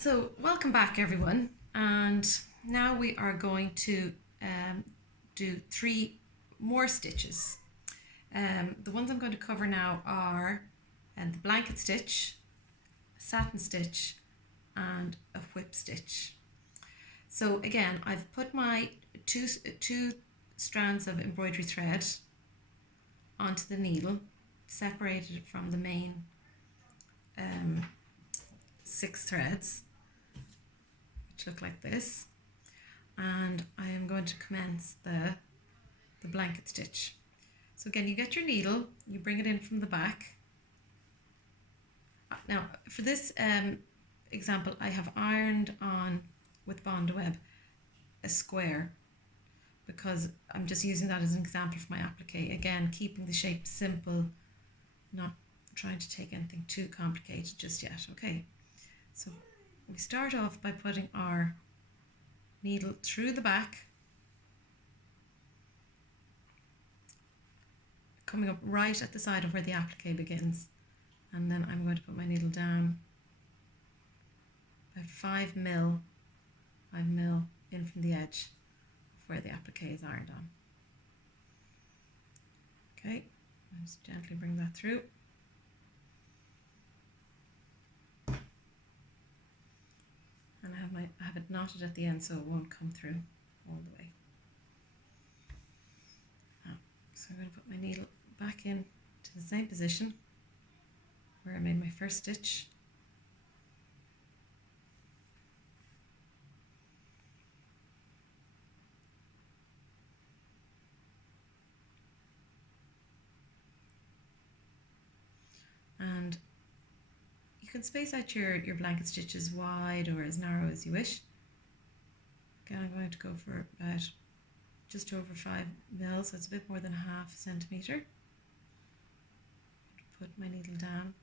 So welcome back everyone, and now we are going to do 3 more stitches. The ones I'm going to cover now are the blanket stitch, a satin stitch and a whip stitch. So again, I've put my two strands of embroidery thread onto the needle, separated it from the main 6 threads, which look like this, and I am going to commence the blanket stitch. So again, you get your needle, you bring it in from the back. Now for this example, I have ironed on with Bond Web a square because I'm just using that as an example for my applique. Again, keeping the shape simple, not trying to take anything too complicated just yet. Okay, so we start off by putting our needle through the back, coming up right at the side of where the applique begins, and then I'm going to put my needle down about 5 mil in from the edge of where the applique is ironed on. Okay, just gently bring that through. And I have it knotted at the end so it won't come through all the way. So I'm going to put my needle back in to the same position where I made my first stitch. And you can space out your blanket stitches wide or as narrow as you wish. Again, I'm going to go for about just over 5 mil, so it's a bit more than ½ centimetre. Put my needle down,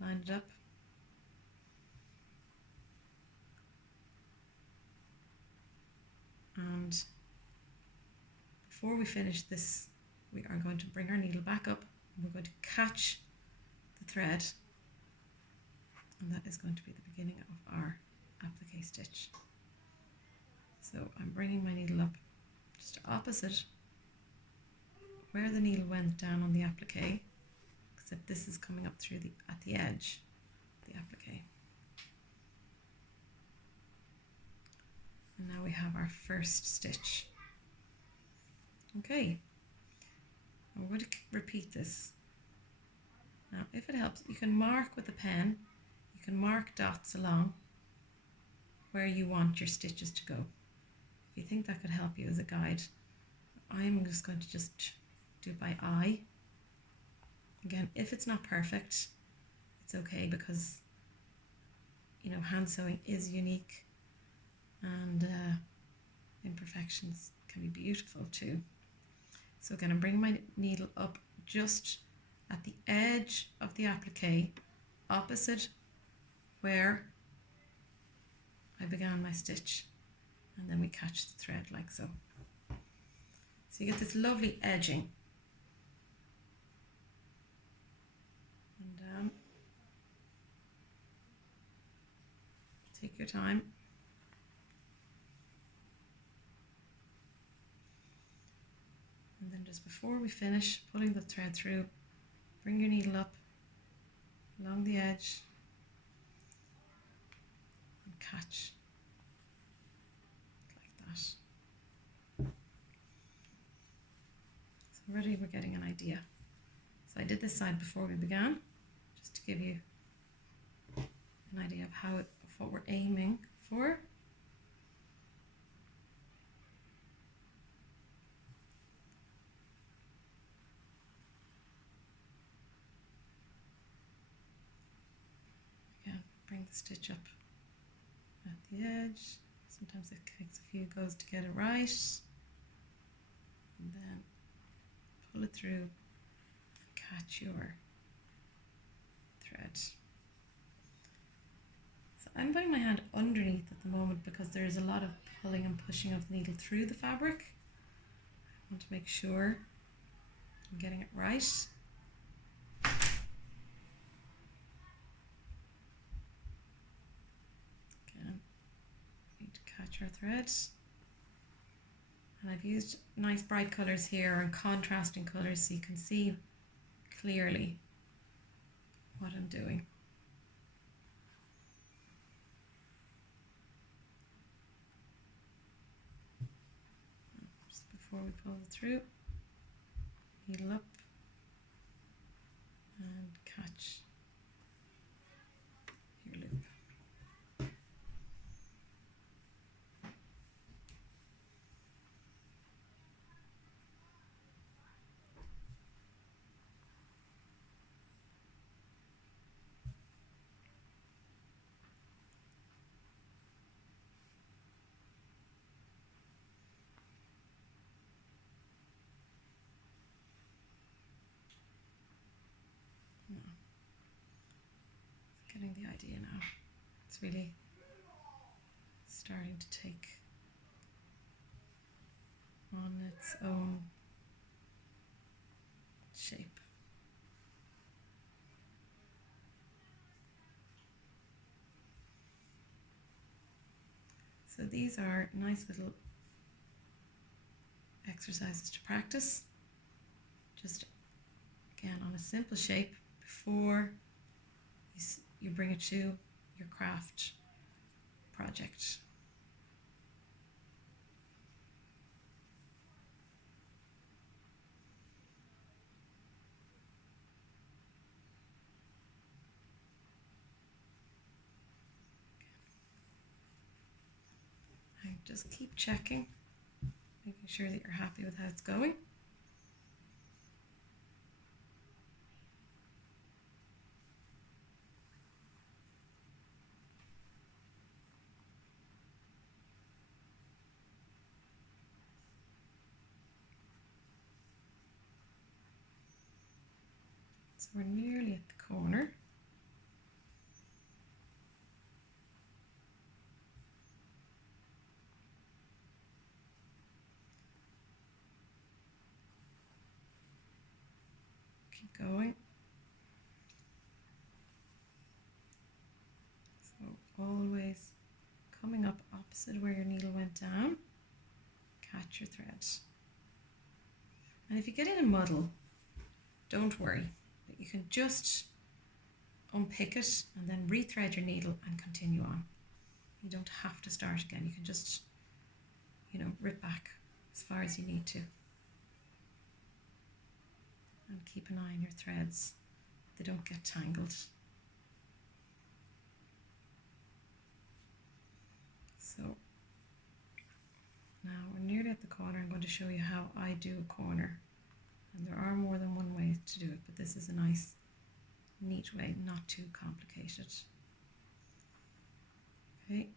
line it up, and before we finish this, we are going to bring our needle back up and we're going to catch the thread, and that is going to be the beginning of our applique stitch. So I'm bringing my needle up just opposite where the needle went down on the applique, except this is coming up through at the edge of the applique. And now we have our first stitch. Okay, I'm going to repeat this. Now if it helps, you can mark with a pen, you can mark dots along where you want your stitches to go. If you think that could help you as a guide, I'm just going to do it by eye. Again, if it's not perfect, it's okay, because hand sewing is unique and imperfections can be beautiful too. So again, I'm bringing my needle up just at the edge of the applique, opposite where I began my stitch, and then we catch the thread like so. So you get this lovely edging. And down. Take your time. And then just before we finish pulling the thread through, bring your needle up along the edge and catch like that. So already we're getting an idea. So I did this side before we began, just to give you an idea of what we're aiming for. Bring the stitch up at the edge. Sometimes it takes a few goes to get it right. And then pull it through and catch your thread. So I'm putting my hand underneath at the moment because there is a lot of pulling and pushing of the needle through the fabric. I want to make sure I'm getting it right. catch our thread. And I've used nice bright colours here and contrasting colours so you can see clearly what I'm doing. Just before we pull it through, needle up and catch your loop. Getting the idea now. It's really starting to take on its own shape. So these are nice little exercises to practice, just again on a simple shape before you bring it to your craft project. And just keep checking, making sure that you're happy with how it's going. So we're nearly at the corner. Keep going. So always coming up opposite where your needle went down, catch your thread. And if you get in a muddle, don't worry. You can just unpick it and then rethread your needle and continue on. You don't have to start again. You can just, rip back as far as you need to. And keep an eye on your threads. They don't get tangled. So now we're nearly at the corner. I'm going to show you how I do a corner. And there are more than one way to do it, but this is a nice, neat way, not too complicated. Okay.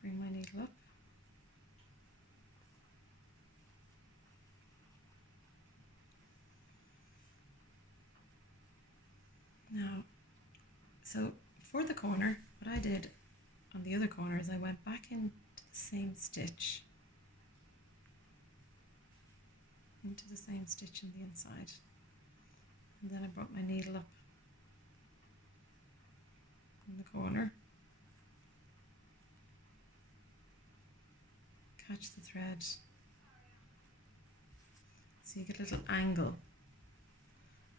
Bring my needle up. Now, so for the corner, what I did on the other corner is I went back into the same stitch, in the inside, and then I brought my needle up in the corner, catch the thread, so you get a little angle,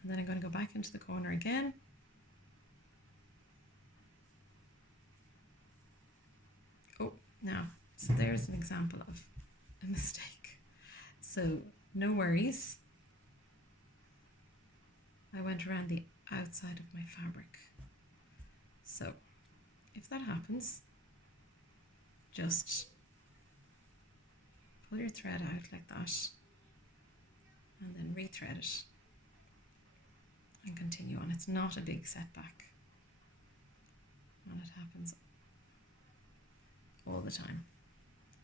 and then I'm going to go back into the corner again, now, so there's an example of a mistake. So no worries. I went around the outside of my fabric. So if that happens, just pull your thread out like that and then rethread it and continue on. It's not a big setback, and it happens all the time.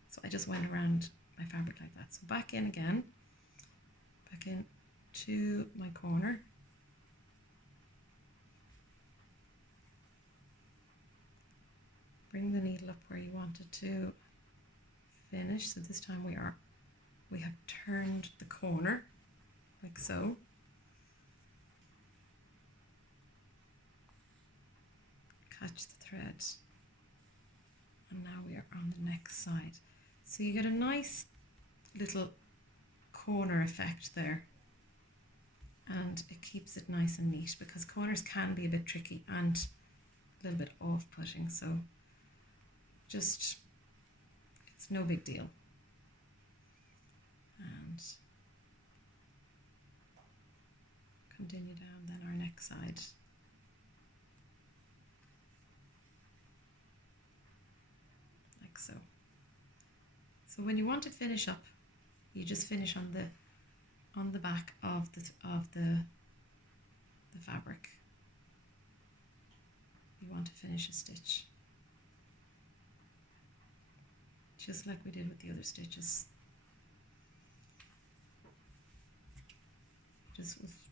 So I just went around my fabric like that. So back in again, back in to my corner, bring the needle up where you want it to finish. So this time we have turned the corner like so. Catch the thread, and now we are on the next side. So you get a nice little corner effect there, and it keeps it nice and neat, because corners can be a bit tricky and a little bit off-putting, so just, it's no big deal. And continue down then our next side. Like so. So when you want to finish up, you just finish on the back of the fabric. You want to finish a stitch, just like we did with the other stitches.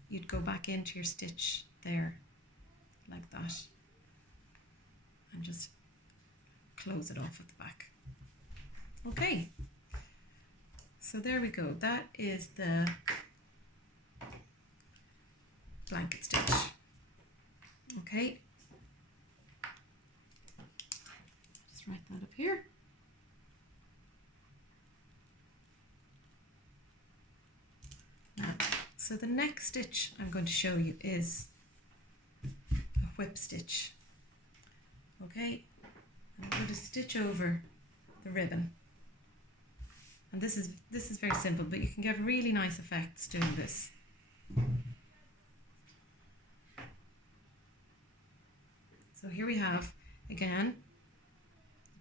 You'd go back into your stitch there, like that, and just close it off at the back. Okay, so there we go. That is the blanket stitch. Okay, just write that up here. Now, so the next stitch I'm going to show you is a whip stitch. Okay, I'm going to stitch over the ribbon, and this is very simple, but you can get really nice effects doing this. So here we have, again,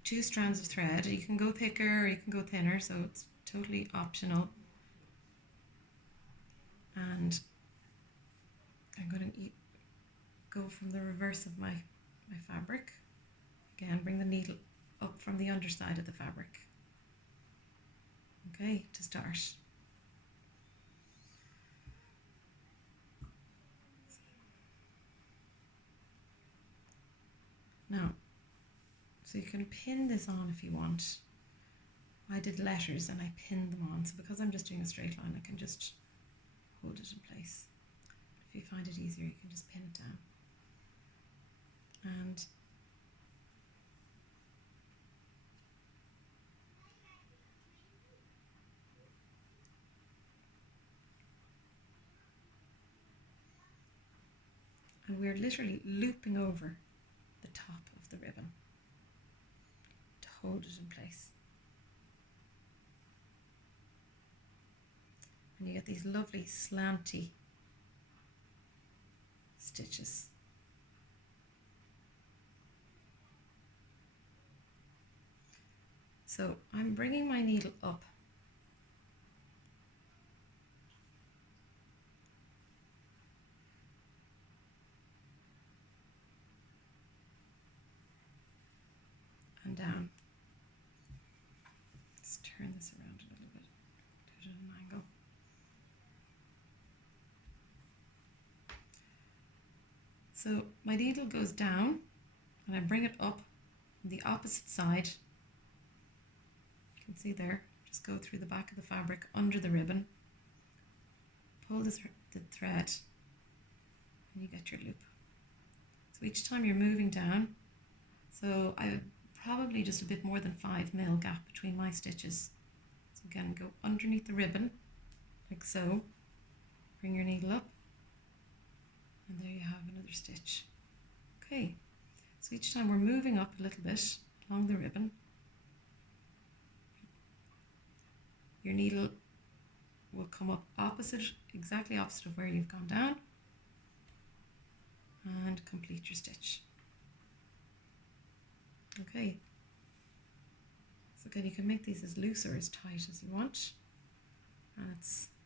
2 strands of thread. You can go thicker or you can go thinner, so it's totally optional. And I'm going to go from the reverse of my fabric. Again, bring the needle up from the underside of the fabric. Okay, to start. Now, so you can pin this on if you want. I did letters and I pinned them on, so because I'm just doing a straight line, I can just hold it in place. If you find it easier, you can just pin it down. And we're literally looping over the top of the ribbon to hold it in place. And you get these lovely slanty stitches. So I'm bringing my needle up and down. Let's turn this around a little bit, do it at an angle. So my needle goes down and I bring it up on the opposite side. You can see there, just go through the back of the fabric under the ribbon, pull the thread, and you get your loop. So each time you're moving down, so I probably just a bit more than 5 mil gap between my stitches. So again, go underneath the ribbon, like so, bring your needle up, and there you have another stitch. Okay, so each time we're moving up a little bit along the ribbon, your needle will come up exactly opposite of where you've gone down, and complete your stitch. Okay, so again, you can make these as loose or as tight as you want, and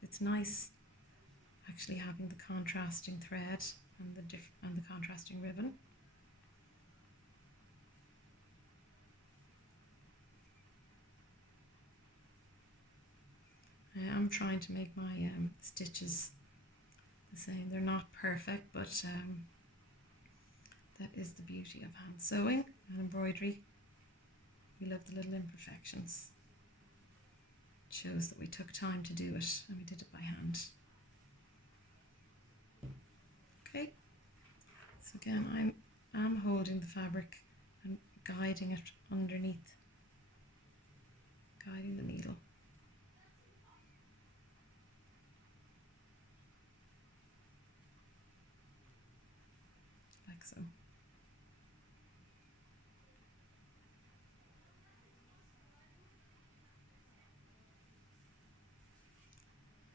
it's nice actually having the contrasting thread and the contrasting ribbon. I am trying to make my stitches the same. They're not perfect, but that is the beauty of hand sewing and embroidery. We love the little imperfections. It shows that we took time to do it and we did it by hand. Okay, so again I'm holding the fabric and guiding it underneath, guiding the needle. Like so.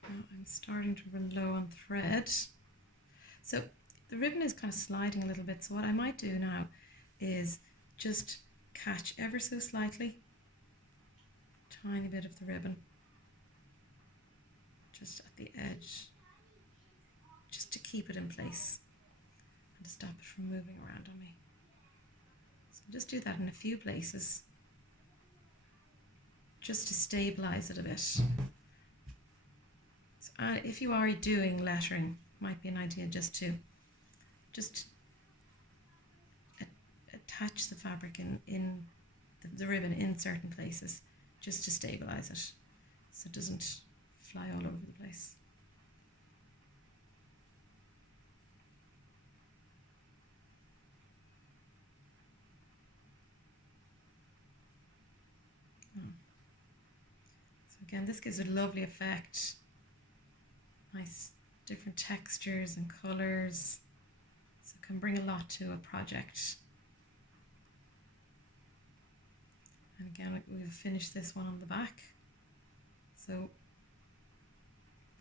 Now I'm starting to run low on thread. So the ribbon is kind of sliding a little bit, so what I might do now is just catch ever so slightly, tiny bit of the ribbon, just at the edge, just to keep it in place and to stop it from moving around on me. So just do that in a few places, just to stabilize it a bit. So, if you are doing lettering, might be an idea just to attach the fabric in the ribbon in certain places, just to stabilize it so it doesn't fly all over the place. So again, this gives a lovely effect. Nice different textures and colours. So it can bring a lot to a project. And again, we've finished this one on the back. So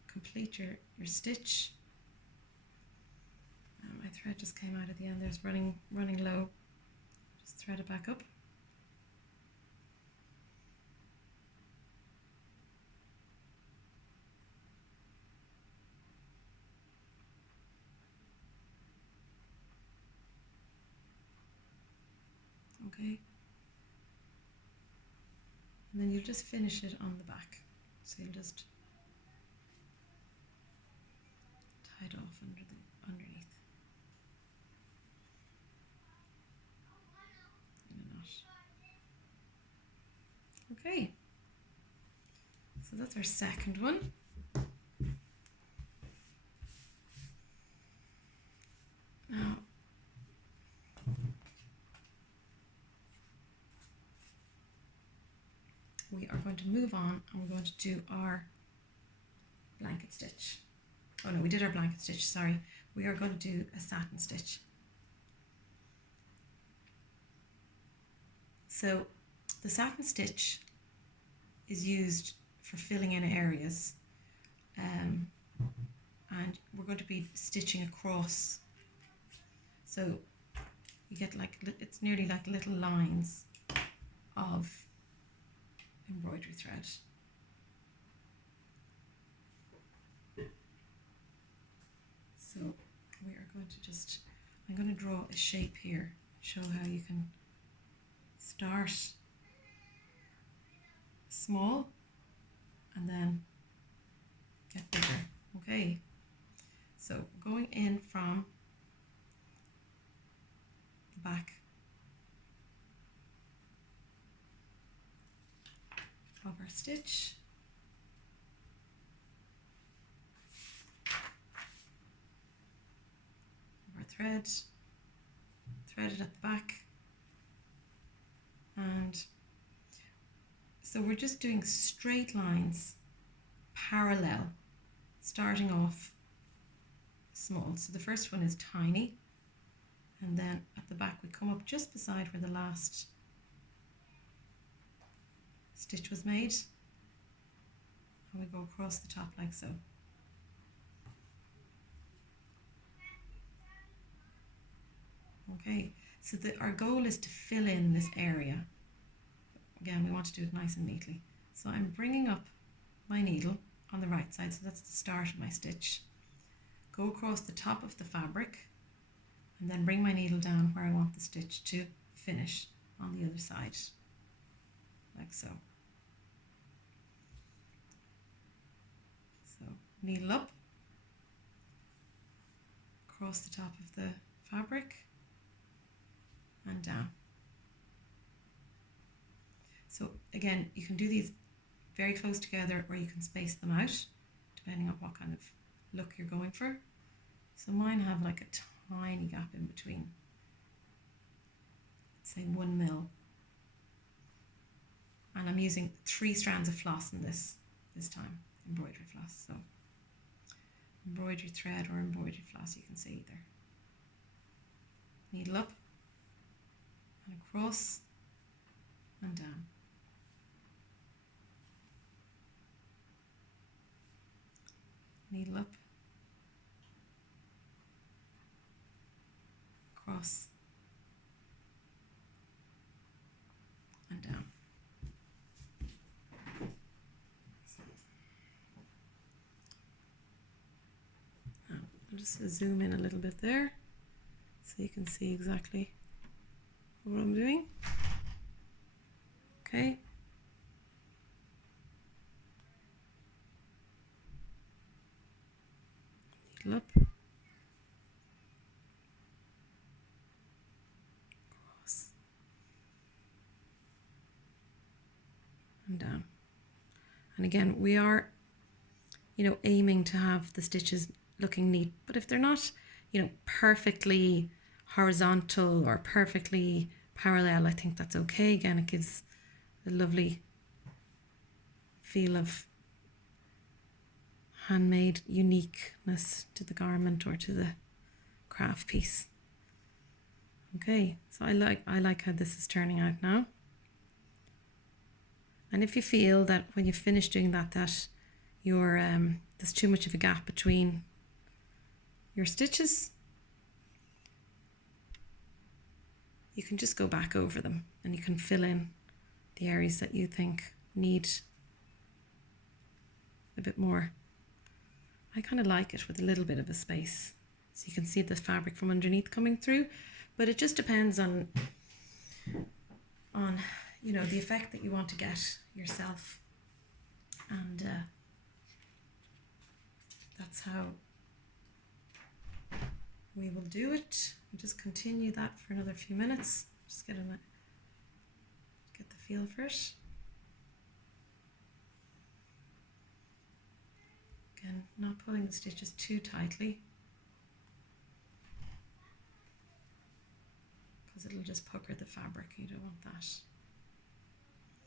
complete your stitch. My thread just came out at the end. There's running low. Just thread it back up. Okay. And then you'll just finish it on the back. So you'll just tie it off underneath in a knot. Okay. So that's our second one. Now we are going to move on and we're going to do our blanket stitch. Oh no, we did our blanket stitch, sorry. We are going to do a satin stitch. So the satin stitch is used for filling in areas, and we're going to be stitching across. So you get like, it's nearly like little lines of embroidery thread. So we are going to just, I'm going to draw a shape here, show how you can start small and then get bigger. Okay, so going in from the back of our stitch, our thread it at the back, and so we're just doing straight lines parallel, starting off small. So the first one is tiny, and then at the back we come up just beside where the last stitch was made, and we go across the top like so. Okay, so our goal is to fill in this area. Again, we want to do it nice and neatly. So I'm bringing up my needle on the right side, so that's the start of my stitch. Go across the top of the fabric and then bring my needle down where I want the stitch to finish on the other side, like so. So needle up, across the top of the fabric and down. So again, you can do these very close together or you can space them out depending on what kind of look you're going for. So mine have like a tiny gap in between, say 1 mil. And I'm using 3 strands of floss in this time, embroidery floss. So embroidery thread or embroidery floss, you can say either. Needle up and across and down. Needle up, across and down. I'll just zoom in a little bit there so you can see exactly what I'm doing. Okay. Needle up, across and down. And again, we are, aiming to have the stitches looking neat, but if they're not, perfectly horizontal or perfectly parallel, I think that's okay. Again, it gives a lovely feel of handmade uniqueness to the garment or to the craft piece. Okay, so I like how this is turning out now. And if you feel that when you finish doing that you're there's too much of a gap between your stitches, you can just go back over them and you can fill in the areas that you think need a bit more. I kind of like it with a little bit of a space so you can see the fabric from underneath coming through, but it just depends on the effect that you want to get yourself, and that's how we will do it. We'll just continue that for another few minutes. Just get the feel for it. Again, not pulling the stitches too tightly because it'll just pucker the fabric. You don't want that.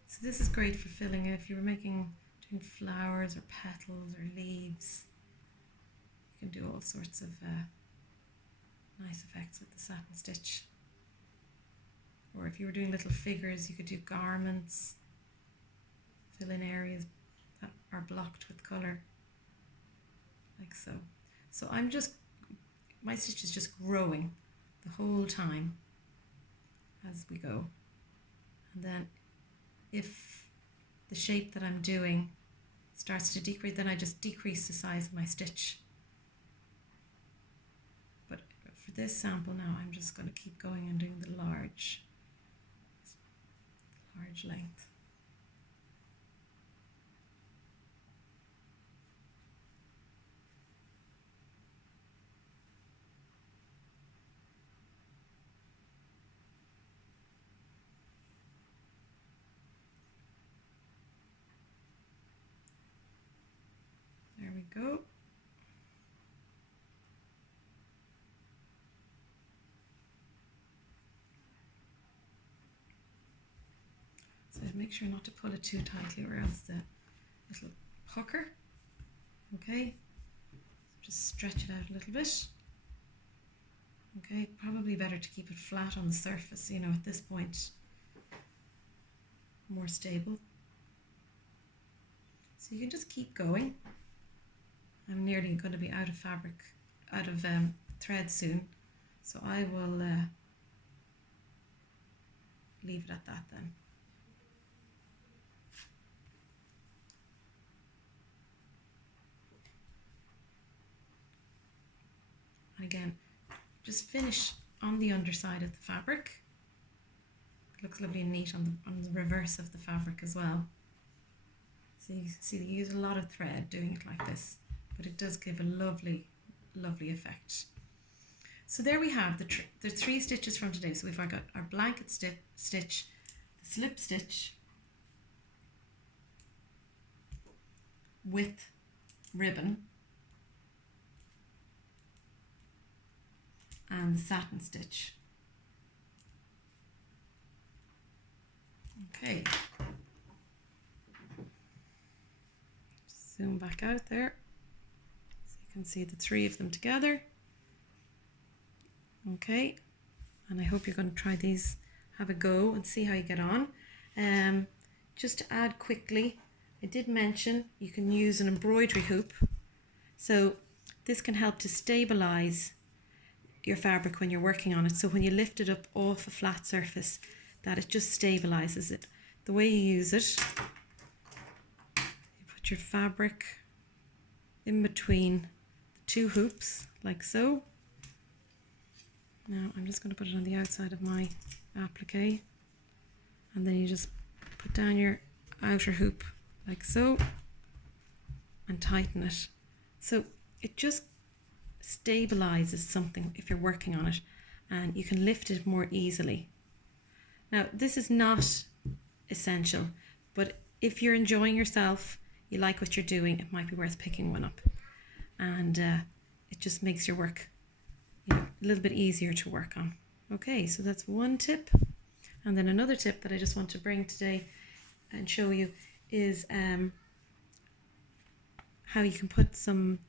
So this is great for filling in if you were doing flowers or petals or leaves. You can do all sorts of nice effects with the satin stitch. Or if you were doing little figures, you could do garments, fill in areas that are blocked with colour, like so. So my stitch is just growing the whole time as we go. And then if the shape that I'm doing starts to decrease, then I just decrease the size of my stitch. But for this sample now, I'm just going to keep going and doing the large length. There we go. So make sure not to pull it too tightly or else it'll pucker. Okay, just stretch it out a little bit. Okay, probably better to keep it flat on the surface, at this point, more stable. So you can just keep going. I'm nearly going to be out of thread soon, so I will leave it at that then. And again, just finish on the underside of the fabric. It looks lovely and neat on the reverse of the fabric as well. So you see they use a lot of thread doing it like this, but it does give a lovely, lovely effect. So there we have the 3 stitches from today. So we've got our blanket stitch, the slip stitch, width ribbon and the satin stitch. Okay, zoom back out there so you can see the three of them together. Okay, and I hope you're going to try these, have a go and see how you get on. Just to add quickly, I did mention you can use an embroidery hoop. So this can help to stabilize your fabric when you're working on it. So when you lift it up off a flat surface, that it just stabilizes it. The way you use it, you put your fabric in between the two hoops, like so. Now I'm just going to put it on the outside of my applique, and then you just put down your outer hoop like so and tighten it. So it just stabilizes something if you're working on it, and you can lift it more easily. Now this is not essential, but if you're enjoying yourself, you like what you're doing, it might be worth picking one up, and it just makes your work, you know, a little bit easier to work on. Okay, so that's one tip. And then another tip that I just want to bring today and show you is how you can put some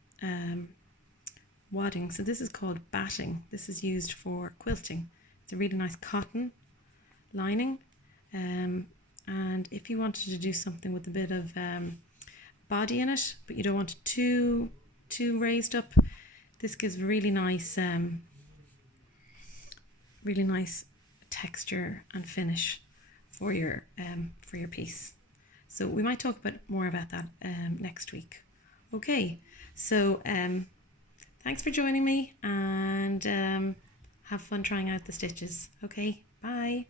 wadding. So this is called batting. This is used for quilting. It's a really nice cotton lining, and if you wanted to do something with a bit of body in it, but you don't want it too raised up, this gives really nice texture and finish for your piece. So we might talk more about that next week. Okay, so thanks for joining me, and have fun trying out the stitches. Okay, bye.